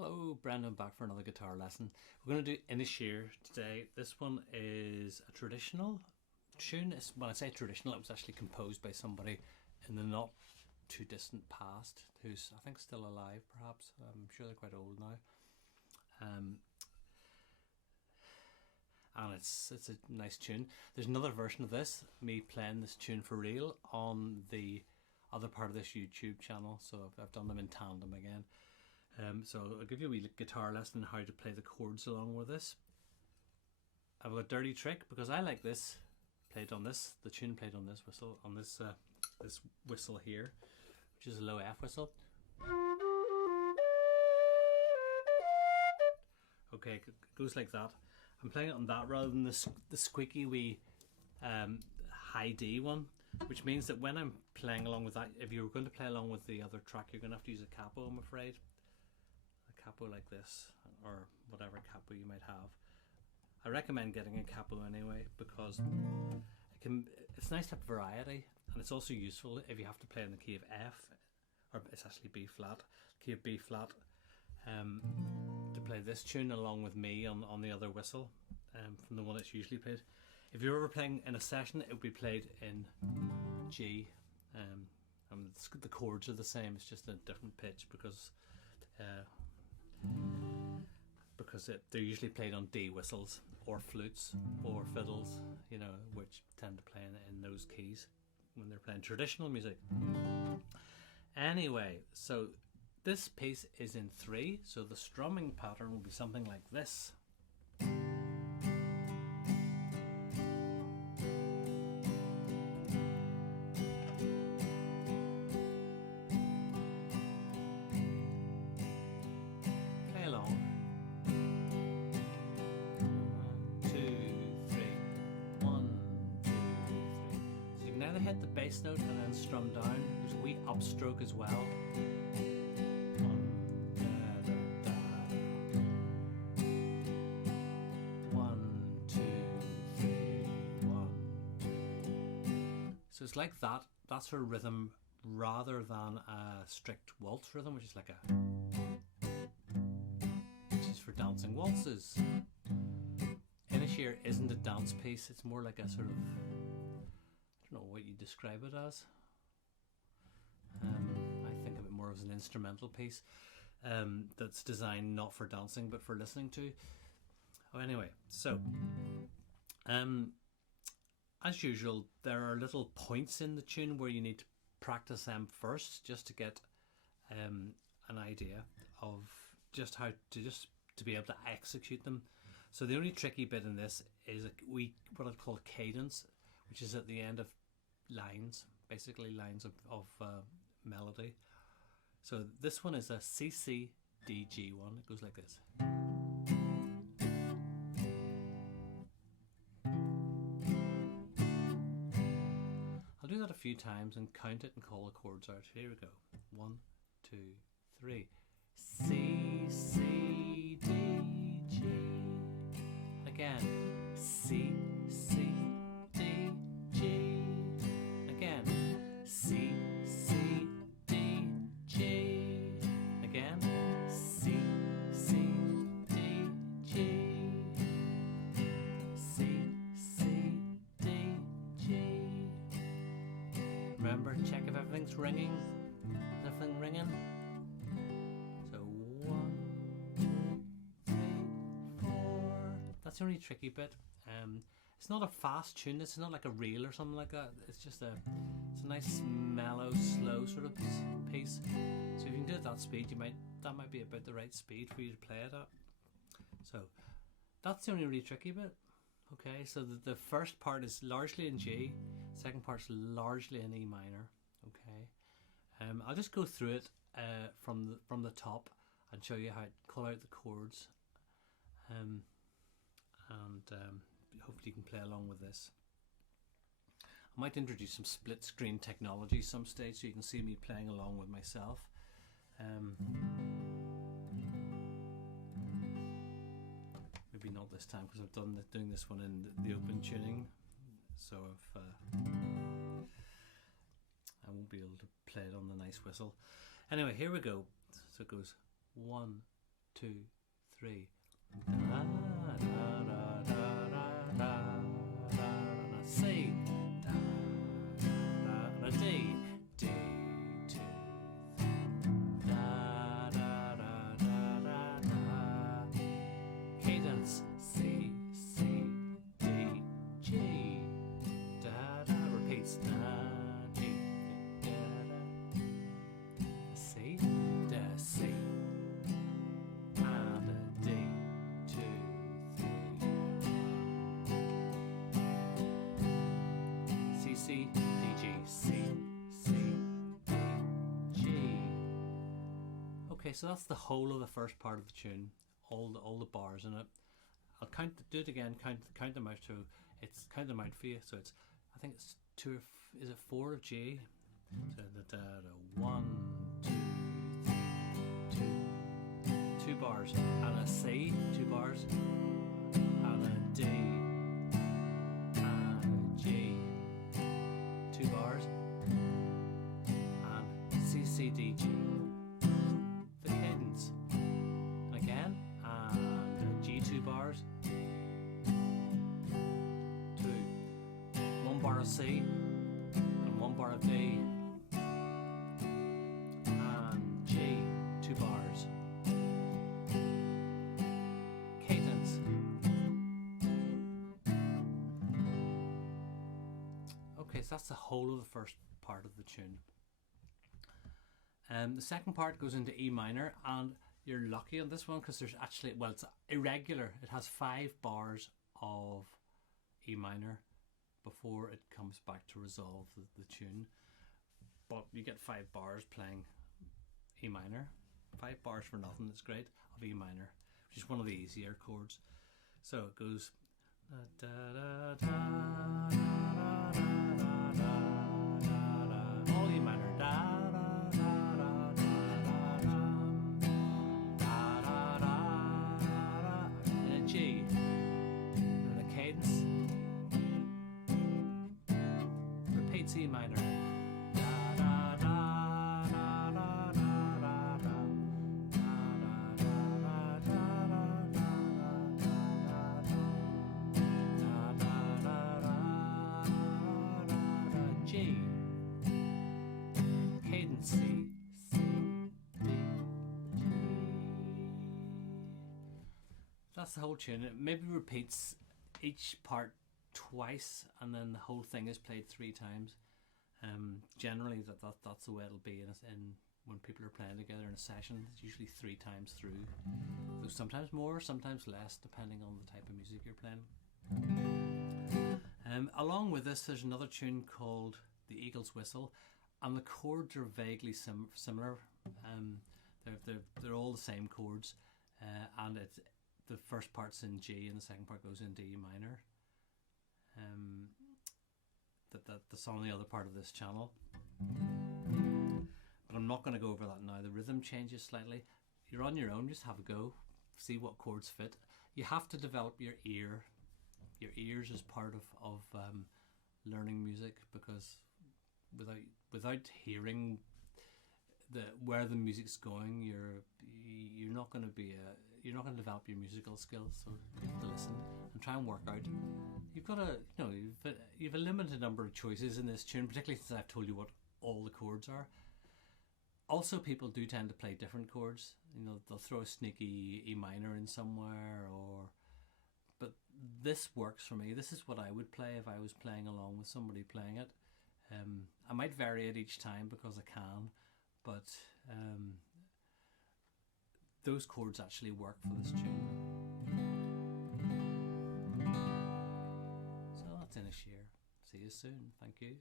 Hello, Brendan back for another guitar lesson. We're going to do Inisheer today. This one is a traditional tune. When I say traditional, it was actually composed by somebody in the not too distant past who's, I think, still alive perhaps. I'm sure they're quite old now. And it's a nice tune. There's another version of this, me playing this tune for real, on the other part of this YouTube channel, so I've done them in tandem again. So I'll give you a wee guitar lesson on how to play the chords along with this. I've got a dirty trick because I like this played on this, the tune played on this whistle, on this this whistle here, which is a low F whistle. Okay, it goes like that. I'm playing it on that rather than the squeaky wee high D one, which means that when I'm playing along with that, if you're going to play along with the other track, you're going to have to use a capo, I'm afraid. A capo like this, or whatever capo you might have. I recommend getting a capo anyway, because it's nice to have variety, and it's also useful if you have to play in the key of F, or it's actually B flat, key of B flat, to play this tune along with me on the other whistle, from the one that's usually played. If you're ever playing in a session, it would be played in G. The chords are the same, it's just a different pitch because they're usually played on D whistles or flutes or fiddles, you know, which tend to play in those keys when they're playing traditional music. Anyway, so this piece is in 3, so the strumming pattern will be something like this. Play along. 1, 2, 3. 1, 2, 3. So you can either hit the bass note and then strum down. There's a wee upstroke as well. So it's like that sort of rhythm rather than a strict waltz rhythm, which is like which is for dancing waltzes. Inisheer isn't a dance piece, it's more like a sort of, I don't know what you describe it as. I think of it more as an instrumental piece that's designed not for dancing but for listening to. Oh, anyway, so as usual, there are little points in the tune where you need to practice them first, just to get an idea of just how to be able to execute them. So the only tricky bit in this is what I'd call cadence, which is at the end of lines, basically lines of melody. So this one is a C C D G one. It goes like this. I'll do that a few times and count it and call the chords out. Here we go. 1, 2, 3. C, C, D, G. Again. C, C, D, G. Again. C, C, D, G. Again. C, C, D, G. C, C, D, G. Remember, check if everything's ringing. Is everything ringing? So 1, 2, 3, 4. That's the only tricky bit. It's not a fast tune. It's not like a reel or something like that. It's just it's a nice mellow, slow sort of piece. So if you can do it at that speed, that might be about the right speed for you to play it at. So that's the only really tricky bit. Okay, so the first part is largely in G, second part's largely in E minor. Okay, I'll just go through it from the top and show you how to call out the chords, and hopefully you can play along with this. I might introduce some split screen technology some stage so you can see me playing along with myself. Maybe not this time because I've doing this one in the open tuning, so I won't be able to play it on the nice whistle. Anyway, here we go. So it goes 1, 2, 3. Da, da, da, da, da, da, da, C. Da, da, da, D. D, 2, 3. Da, da, da, da, da, da. Cadence. C, C, D, G. Da, da, repeats. Da, G, da, da. C, da, C. And a D. 2, 3. C, C, D, G. C, C, D, G. Okay, so that's the whole of the first part of the tune. All the bars in it. I'll do it again. Count them out. So it's count them out for you. So it's, I think it's 2. Is it 4 of G? So the 1, 2, 3, 2 bars, and a C, 2 bars, and a D, and a G, 2 bars, and C, C, D, G. The cadence. Again, and G, 2 bars, 2, 1 bar of C, and 1 bar of D, and G, 2 bars. Cadence. Okay, so that's the whole of the first part of the tune. The second part goes into E minor, and you're lucky on this one because there's actually, well, it's irregular. It has 5 bars of E minor before it comes back to resolve the tune. But you get 5 bars playing E minor. 5 bars for nothing, that's great, of E minor, which is one of the easier chords. So it goes da, da, da, da, da, da, da, da, da, all E minor, da, da, da, da, da, da, da, da, da, and a G, and a cadence repeats E minor. C, C, D, G. That's the whole tune. It maybe repeats each part twice, and then the whole thing is played 3 times. Generally, that's the way it'll be in when people are playing together in a session. It's usually 3 times through. So sometimes more, sometimes less, depending on the type of music you're playing. Along with this, there's another tune called The Eagle's Whistle. And the chords are vaguely similar. They're all the same chords, and it's the first part's in G and the second part goes into E minor. That's on the other part of this channel, but I'm not going to go over that now. The rhythm changes slightly. You're on your own. Just have a go, see what chords fit. You have to develop your ears as part of learning music, because without hearing where the music's going, you're not going to develop your musical skills. So you have to listen and try and work out. You've got to, you've a limited number of choices in this tune, particularly since I've told you what all the chords are. Also, people do tend to play different chords. They'll throw a sneaky E minor in somewhere, but this works for me. This is what I would play if I was playing along with somebody playing it. I might vary it each time because I can, but those chords actually work for this tune. So that's Inisheer. See you soon. Thank you.